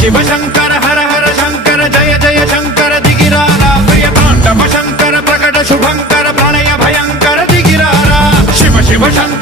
शिव शंकर हर हर शंकर जय जय शंकर दिगिरारा प्रिय तांडव शंकर प्रकट शुभंकर प्रणय भयंकर दिगिरारा शिव शिव शंकर